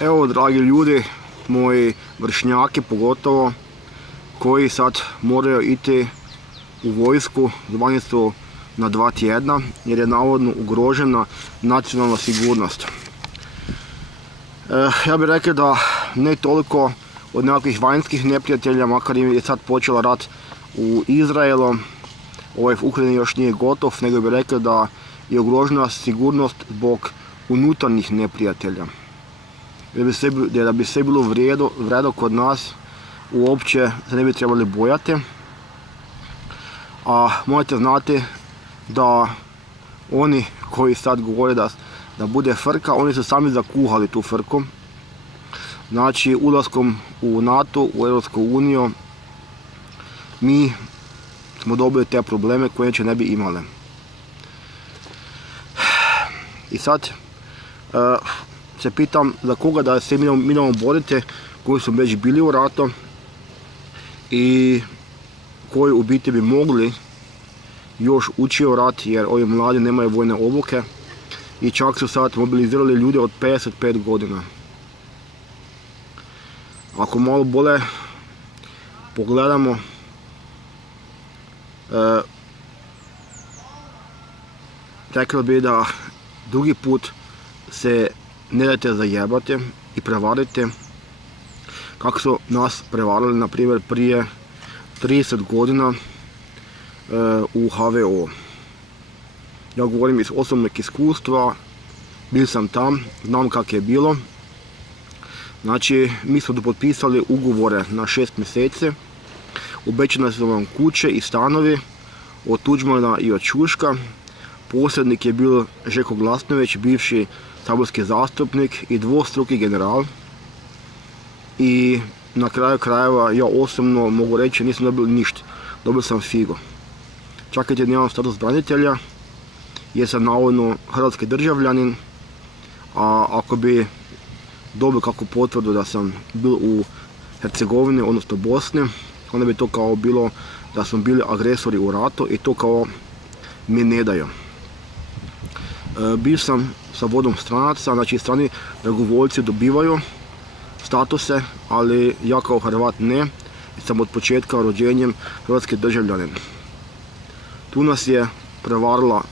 Evo, dragi ljudi, moji vršnjaki pogotovo, koji sad moraju ići u vojsku, zvani su na 2 tjedna, jer je navodno ugrožena nacionalna sigurnost. Ja bih rekao da ne toliko od nekakvih vanjskih neprijatelja, makar je sad počela rat u Izraelu, u Ukrajini još nije gotov, nego bih rekao da je ugrožena sigurnost zbog unutarnjih neprijatelja. Jer da bi sve bilo vredo kod nas, uopće se ne bi trebali bojati. A morate znati da oni koji sad govore da bude frka, oni su sami zakuhali tu frku. Znači, ulaskom u NATO, u Europsku uniju, mi smo dobili te probleme koje inače ne bi imali. I sad se pitam za koga da se mi idemo boriti, koji su već bili u ratu i koji u biti bi mogli još ući u rat, jer ovi mladi nemaju vojne obuke i čak su sad mobilizirali ljude od 55 godina. Ako malo bolje pogledamo, rekao bi da drugi put se ne dajte zajebati i prevariti kako su nas prevarili, na primjer, prije 30 godina u HVO. Ja govorim iz osobnog iskustva, bil sam tam, znam kako je bilo. Znači, mi smo potpisali ugovore na 6 mjeseci, obećane su vam kuće i stanovi od Tuđmana i od Šuška. Posrednik je bio Željko Glasnović, bivši saborski zastupnik i dvostruki general. I na kraju krajeva ja osobno mogu reći nisam dobil ništa, dobil sam figo. Čak i nemam status branitelja, jer sam navodno hrvatski državljanin, a ako bi dobil kakvu potvrdu da sam bil u Hercegovini, odnosno Bosni, onda bi to kao bilo da smo bili agresori u ratu i to kao mi ne daju. Bil sam sa vodom stranaca, znači strani dragovoljci dobivaju statuse, ali ja kao Hrvat ne, jer sam od početka rođenjem hrvatski državljanin. Tu nas je prevarila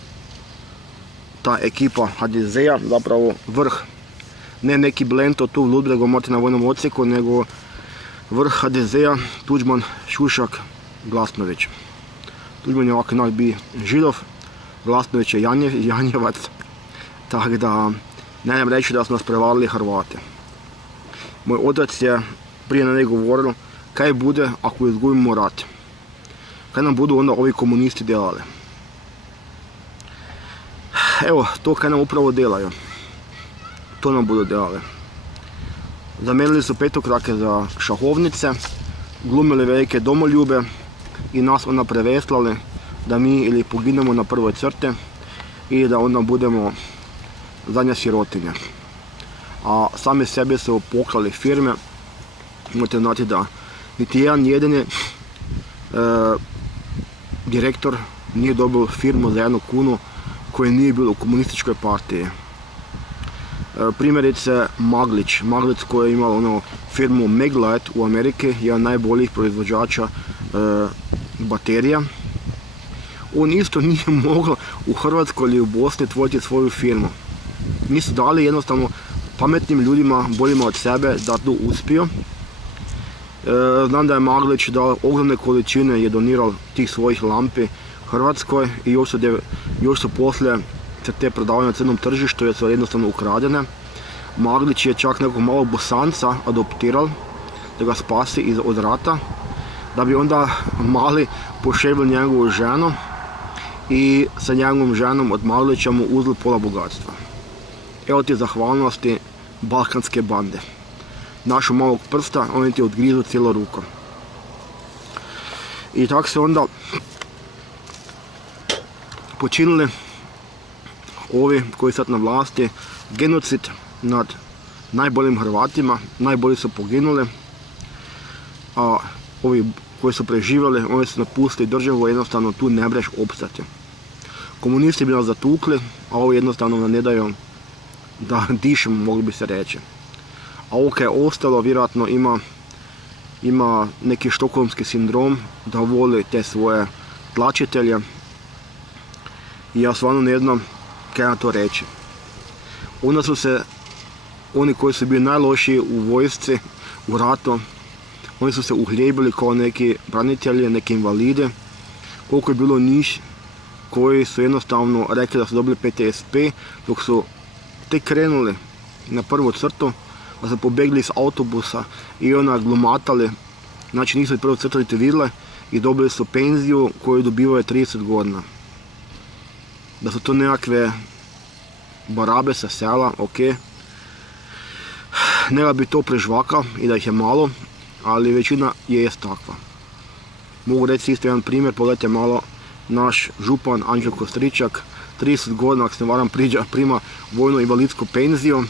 ta ekipa HDZ-a, zapravo vrh, ne neki blento tu u Ludbregu, Martina na vojnom odsjeku, nego vrh HDZ-a, Tuđman, Šušak, Glasnović. Tuđman je ovako inak bi Židov, Glasnović je Janjevac, tako da ne znam reći da su nas prevarili Hrvati. Moj otac je prije na njega govorio kaj bude ako izgubimo rat. Kaj nam budu onda ovi komunisti delali. Evo, to kaj nam upravo delaju. To nam budu delali. Zamenili su petokrake za šahovnice, glumili velike domoljube i nas onda preveslali da mi ili poginemo na prvoj crti i da onda budemo zadnja sirotinja. A sami sebi su pokrali firme. Možete znati da niti jedan jedini direktor nije dobio firmu za 1 kunu koji nije bio u komunističkoj partiji. Primjerice Maglić koji je imao firmu Meglite u Ameriki, jedan najboljih proizvođača baterija. On isto nije mogao u Hrvatskoj ili u Bosni otvoriti svoju firmu. Nisu dali jednostavno pametnim ljudima, boljima od sebe, da to uspiju. Znam da je Maglić dao ogromne količine, je donirao tih svojih lampi Hrvatskoj i još su poslije se te prodavaju na crnom tržištu jer su jednostavno ukradene. Maglić je čak nekog malog Bosanca adoptirao da ga spasi od rata, da bi onda mali poševil njegovu ženu i sa njegovom ženom od Maglića mu uzeli pola bogatstva. Evo ti zahvalnosti balkanske bande. Našo malog prsta, oni ti odgrizu cijelo ruko. I tako se onda počinili ovi koji sad na vlasti genocid nad najboljim Hrvatima, najbolji su poginuli, a ovi koji su preživjeli, oni su napustili državu, jednostavno tu ne mreš opstati. Komunisti bi nas zatukli, a ovi jednostavno nam ne daju da dišemo, mogli bi se reći. a ovo kaj je ostalo vjerojatno ima neki štokholmski sindrom da voli te svoje tlačitelje i ja stvarno ne znam kaj na to reći. Onda su se oni koji su bili najlošiji u vojsci, u ratu, oni su se uhljebili kao neki branitelji, neki invalide. Koliko je bilo njih koji su jednostavno rekli da su dobili PTSP dok su tek krenuli na prvu crtu, da su pobegli iz autobusa i glumatali, znači nisu prvu crtu niti vidjeli i dobili su penziju koju dobivaju 30 godina. Da su to nekakve barabe sa sela, ok. Ne bi to prežvakao i da ih je malo, ali većina je takva. Mogu reći isto jedan primjer, pogledajte malo, naš župan Anđelko Stričak, 30 godina, ako se ne varam, prima vojnu invalidsku penziju,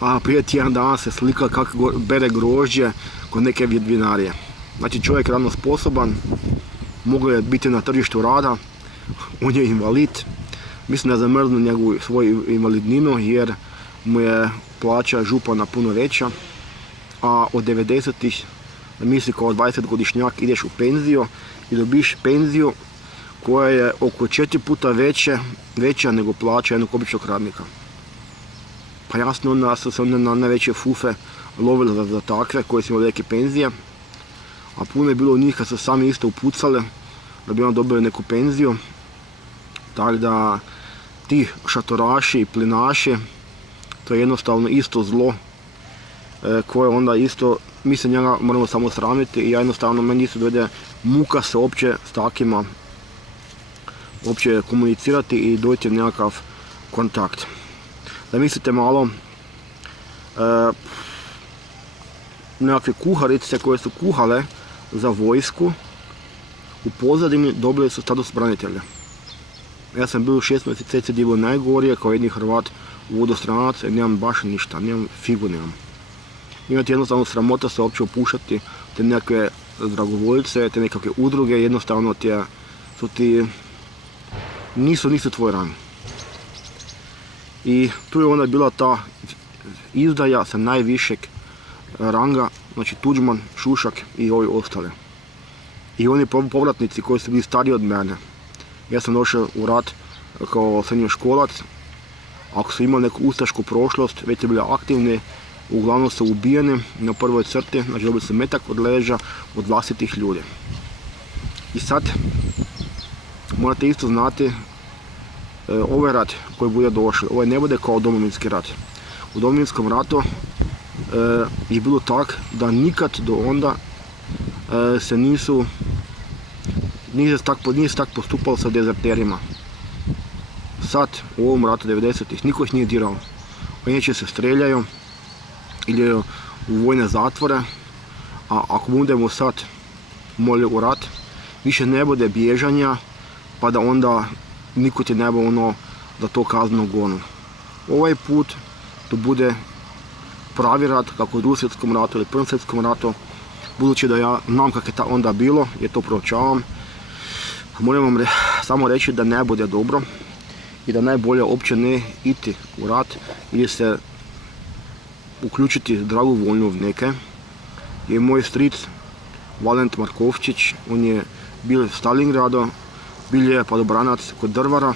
a prije tjedan dana se slika kako bere grožđe kod neke vinarije. Znači čovjek je radno sposoban, mogao je biti na tržištu rada, on je invalid. Mislim da je zamrznuo njegovu svoju invalidninu jer mu je plaća župana puno veća, a od 90-ih misli kao 20-godišnjak ideš u penziju i dobiš penziju koja je oko 4 puta veća nego plaća jednog običnog radnika. Pa jasno onda su se na najveće fufe lovili za takve koji su imali neke penzije, a puno je bilo njih kad su sami isto upucali da bi on dobili neku penziju. Tako da ti šatoraši i plinaši, to je jednostavno isto zlo koje onda isto, mi se njega moramo samo sramiti i ja jednostavno, meni isto dojde muka se uopće s takima uopće komunicirati i dojти nekakav kontakt. Da mislite malo, nekakve kuharice koje su kuhale za vojsku u pozadini dobili su status branitelja. Ja sam bio 6 mjeseci gdje je bilo najgorije kao jedni Hrvat u vodostranac jer nemam baš ništa, nemam figu nemam. Imate jednostavno sramota se uopće opuštati te nekakve dragovoljce, te nekakve udruge, jednostavno su ti nisu tvoj rang. I tu je onda bila ta izdaja sa najvišeg ranga, znači Tuđman, Šušak i ovi ostale. I oni povratnici koji su bili stariji od mene. Ja sam došao u rat kao srednjoškolac, ako su imali neku ustašku prošlost, već su bili aktivni, uglavnom su ubijeni na prvoj crti, znači dobili su metak od leđa od vlastitih ljudi. I sad morate isto znati, ovaj rat koji bude došao, ovaj ne bude kao Domovinski rat. U Domovinskom ratu je bilo tak da nikad do onda se nije se tak postupalo sa dezerterima. Sad u ovom ratu 90-ih niko ih nije dirao. Oni će se streljaju ili u vojne zatvore, a ako budemo sad molili u rat, više ne bude bježanja, pa da onda niko ti ne bude da to kazneno gonu. Ovaj put to bude pravi rat, kako u Drugom svjetskom ratu ili Prvom svjetskom ratu, budući da ja znam kako je onda bilo, jer to proučavam, moram vam samo reći da ne bude dobro i da najbolje uopće ne iti u rat ili se uključiti dragovoljno v neke. Je moj stric Valent Markovčić, on je bil v Stalingradu, bil je padobranac kod Drvara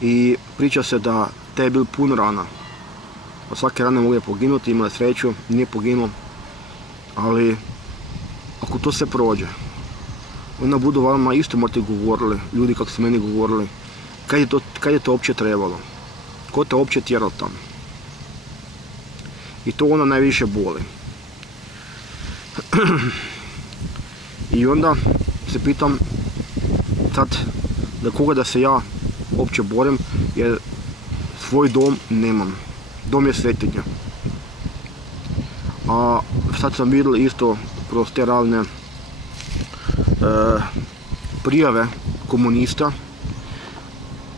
i priča se da te je bil pun rana. Od svake rane mogu je poginuti, imala sreću, nije poginuo, ali ako to se prođe, onda budu vama isto morate govorili, ljudi kako su meni govorili, kad je to uopće trebalo, ko te uopće tjerao tamo. I to onda najviše boli. I onda se pitam sad za koga da se ja uopće borim, jer svoj dom nemam. Dom je svetinja. A sad sam vidio isto kroz te razne prijave komunista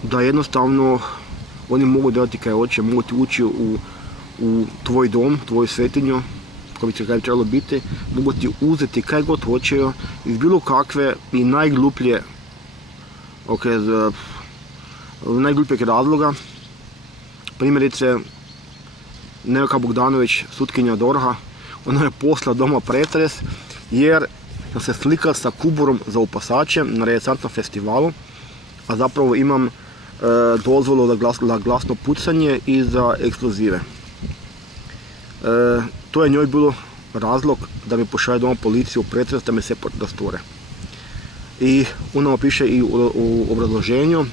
da jednostavno oni mogu delati kaj hoće, mogu ti ući u tvoj dom, tvoju svetinju, kako bi trebalo biti, mogu ti uzeti kaj god hoćejo iz bilo kakve i najgluplje najglupljeg razloga. Primjerice, Nevka Bogdanović, sutkinja DORH-a, ona je poslala doma pretres jer sam se slikao sa kuburom za upasače na Renesantnom festivalu, a zapravo imam dozvolu za glasno pucanje i za eksplozive. To je njoj bilo razlog da mi pošalje doma policiju pretres da me se rasture. I ona piše i u obrazloženju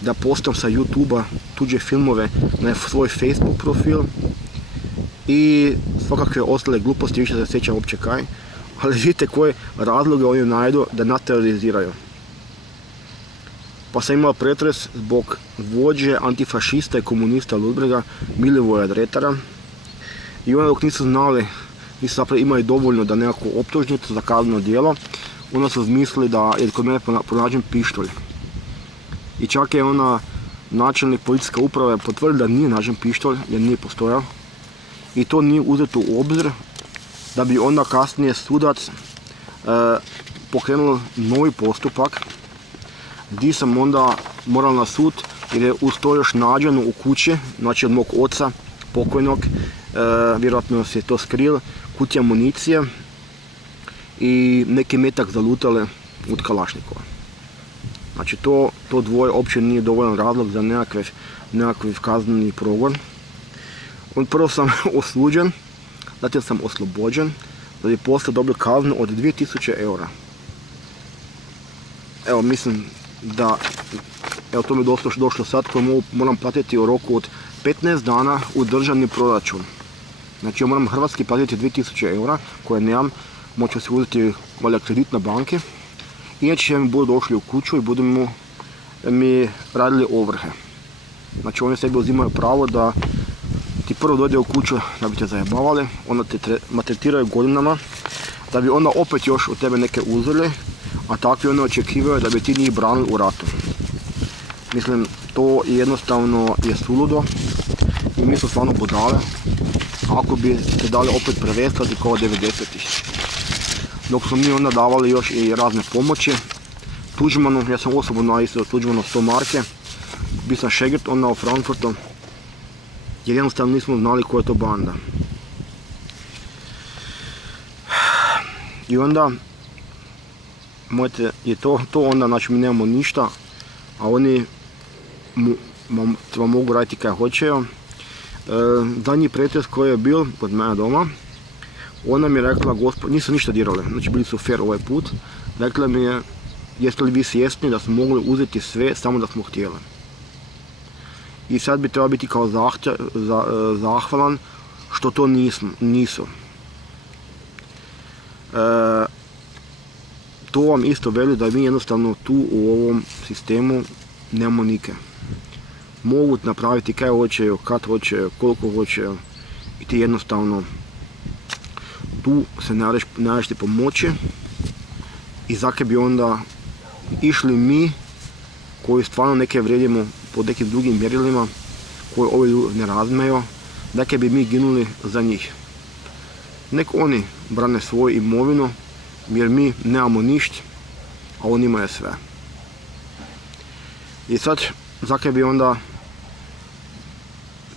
da postam sa YouTube-a tuđe filmove na svoj Facebook profil i svakakve ostale gluposti, više se sjećam uopće kaj, ali vidite koje razloge oni najdu da nas teroriziraju. Pa sam imao pretres zbog vođe antifašista i komunista Ludbrega Milivoja Dretara i onda dok nisu znali, nisu zapravo imali dovoljno da nekakvu optužnicu za kazneno djelo, onda su zmislili da je kod mene pronađen pištolj. I čak je ona načelnik policijske uprave potvrdio da nije nađen pištolj jer nije postojao i to nije uzeto u obzir da bi onda kasnije sudac pokrenuo novi postupak gdje sam onda morao na sud jer je uz to još nađeno u kući, znači od mog oca pokojnog, vjerojatno se to skril, kutija municije i neki metak zalutale od Kalašnikova. Znači to dvoje uopće nije dovoljan razlog za nekakav kazneni progon. Prvo sam osuđen, zatim sam oslobođen, da bi poslije dobio kaznu od 2000 eura. Evo mislim da, evo to mi je došlo sad, koje moram platiti u roku od 15 dana u državni proračun. Znači ja moram hrvatski platiti 2000 eura koje nemam, moću si uzeti valjda kredit na banke. Inače mi budu došli u kuću i budu mi radili ovrhe. Znači oni sebi uzimaju pravo da ti prvo dođe u kuću da bi te zajebavali, onda te maltretiraju godinama, da bi onda opet još od tebe neke uzeli, a takvi onda očekivaju da bi ti njih branili u ratu. Mislim, to jednostavno je suludo i mi smo stvarno budale ako bi se dali opet prevestati kao 90-ih. Dok smo mi onda davali još i razne pomoći Tuđmanu, ja sam osobno naistio Tuđmanu 100 marke, bio sam šegrt onda u Frankfurtu, jer jednostavno nismo znali koja je to banda. I onda, je to onda, znači mi nemamo ništa, a oni mogu raditi kaj hoćeju. Zadnji pretres koji je bil kod mene doma, ona mi je rekla, nisu ništa dirali, znači bili su fair ovaj put, rekla mi je, jeste li vi svjesni da smo mogli uzeti sve samo da smo htjeli. I sad bi trebalo biti kao zahvalan što to nisu. To vam isto veli da mi jednostavno tu u ovom sistemu nemamo nike. Mogu napraviti kaj hoćeju, kad hoćeju, koliko hoćeju i ti jednostavno tu se ne možete pomoći i zakaj bi onda išli mi koji stvarno neke vrijedimo pod nekim drugim mjerilima koje ovi ljudi ne razmeju, dakle bi mi ginuli za njih. Nek oni brane svoju imovinu jer mi nemamo ništa, a oni imaju sve. I sad, zakaj bi onda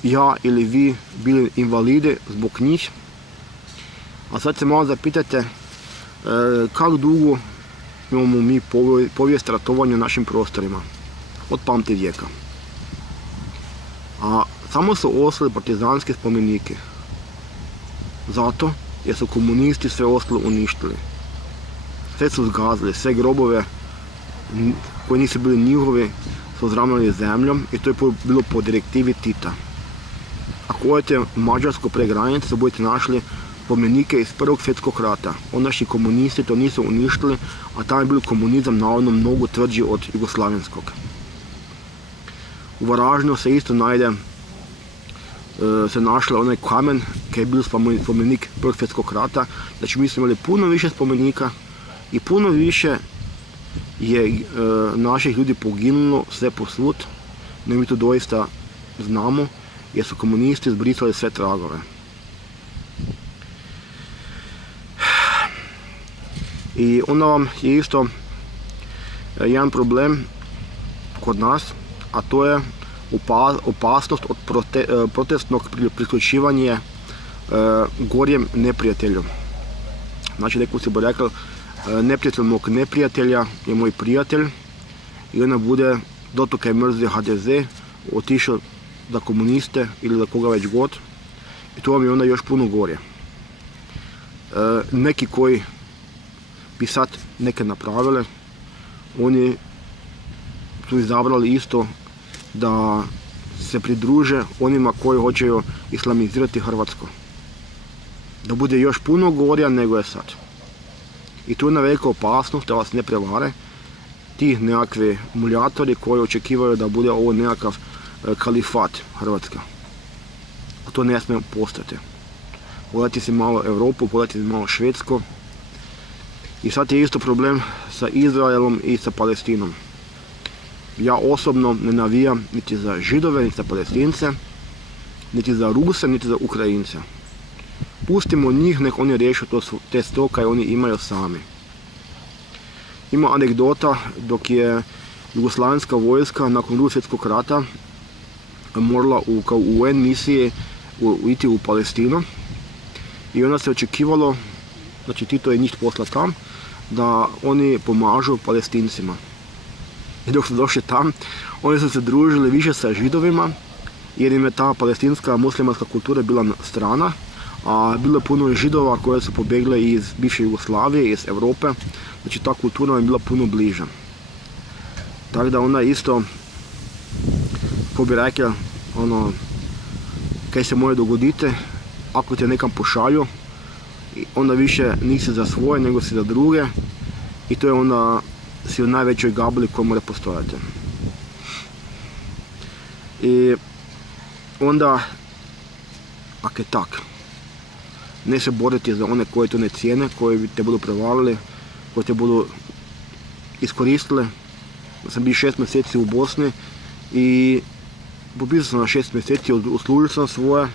ja ili vi bili invalidi zbog njih? A sad se malo zapitajte kako dugo imamo mi povijest ratovanja u našim prostorima, od pamti vijeka. A samo su ostali partizanske spomenike. Zato jer su komunisti sve ostalo uništili. Sve su zgazili, sve grobove koji nisu bili njihovi su zravnali zemljom i to je bilo po direktivi Tita. Ako odete u Mađarsku pre granice, budete našli spomenike iz Prvog svjetskog rata. Ondašnji komunisti to nisu uništili, a tamo je bio komunizam navodno mnogo tvrđi od jugoslavenskog. U Varaždinu se isto se našla onaj kamen koji je bio spomenik Prvog svjetskog rata. Znači mi smo imali puno više spomenika i puno više je naših ljudi poginulo sve posvud, no mi to doista znamo jer su komunisti zbrisali sve tragove. I onda vam je isto jedan problem kod nas, a to je opasnost od protestnog priključivanja gorjem neprijatelju. Znači, neko si bo rekel, neprijatelj mog neprijatelja je moj prijatelj, i onda bude doto kaj mrzio HDZ, otišao za komuniste ili za koga već god, i to vam je onda još puno gorje. Neki koji bi sad neke napravile, oni su izabrali isto da se pridruže onima koji hoćeju islamizirati Hrvatsku. Da bude još puno gorja nego je sad. I tu je jedna velika opasnost da vas ne prevare ti nekakvi muljatori koji očekivaju da bude ovo nekakav kalifat Hrvatska. A to ne smije postati. Pogledajte si malo Europu, pogledajte si malo Švedsko. I sad je isto problem sa Izraelom i sa Palestinom. Ja osobno ne navijam niti za Židove, niti za Palestince, niti za Ruse, niti za Ukrajince. Pustimo njih, nek oni riješu te stoke oni imaju sami. Ima anegdota dok je jugoslavenska vojska nakon Drugog svjetskog rata morala kao UN misije iti u Palestinu, i onda se očekivalo, znači Tito je njih posla tam, da oni pomažu Palestincima. I dok su došli tam, oni su se družili više sa Židovima, jer im je ta palestinska muslimanska kultura bila strana, a bilo je puno Židova koje su pobjegle iz bivše Jugoslavije, iz Europe, znači ta kultura je bila puno bliža. Tako da onda isto, ko bi rekel, kaj se može dogoditi, ako te nekam pošalju, onda više nisi za svoje, nego si za druge, i to je onda si u najvećoj gabli koja mora postojati. I onda, ako je tak, ne se boriti za one koje to ne cijene, koji te budu prevalili, koji te budu iskoristili. Ja sam bio 6 mjeseci u Bosni i pobio sam na 6 mjeseci, uslužio sam svoje,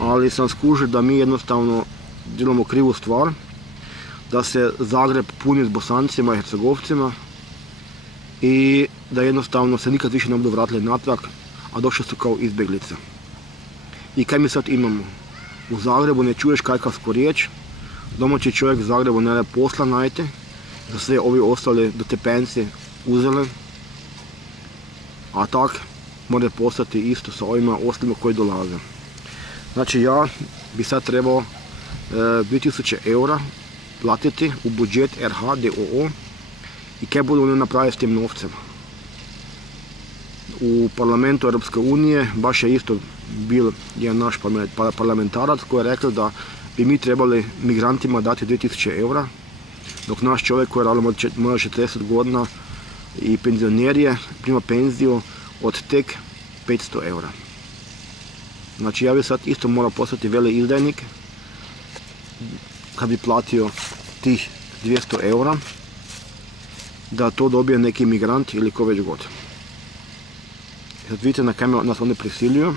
ali sam skužio da mi jednostavno delamo krivu stvar, da se Zagreb puni s Bosancima i Hercegovcima i da jednostavno se nikad više ne budu vratili natrag, a došli su kao izbjeglice. I kaj mi sad imamo? U Zagrebu ne čuješ kajkavsku riječ, domaći čovjek u Zagrebu ne da posla najti, da sve ovi ostali do te pensi uzeli, a tak mora postati isto sa ovima ostalima koji dolaze. Znači ja bi sad trebao 2000 eura platiti u budžet RH d.o.o. i kaj budu oni napraviti s tim novcem. U parlamentu Europske unije baš je isto bil jedan naš parlamentarac koji je rekao da bi mi trebali migrantima dati 2000 eura, dok naš čovjek koji je radio možda 40 godina i penzioner je, prima penziju od tek 500 eura. Znači ja bi sad isto morao postati veleizdajnik kad bi platio tih 200 eura da to dobije neki migrant ili ko već god. Sad vidite na kaj nas oni prisiljuju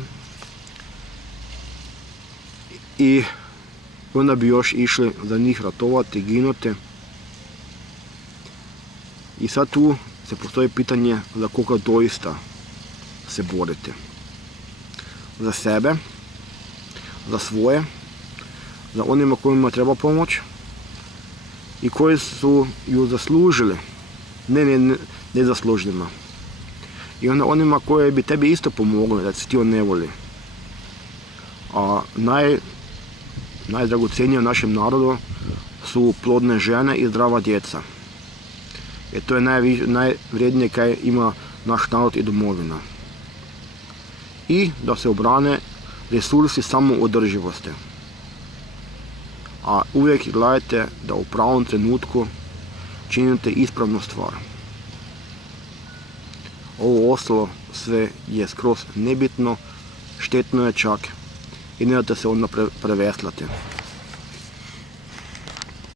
i onda bi još išli za njih ratovati, ginuti. I sad tu se postoji pitanje za koga doista se borite. Za sebe, za svoje, za onima kojima treba pomoć i koji su ju zaslužili, ne zaslužljima. I onda onima koji bi tebi isto pomogli da se ti on ne voli. A najdragocenije u našem narodu su plodne žene i zdrava djeca. Jer to je najvrednije kaj ima naš narod i domovina. I da se obrane resursi samoodrživosti. A uvijek gledajte da u pravom trenutku činite ispravnu stvar. Ovo ostalo sve je skroz nebitno, štetno je čak i ne date se onda preveslati.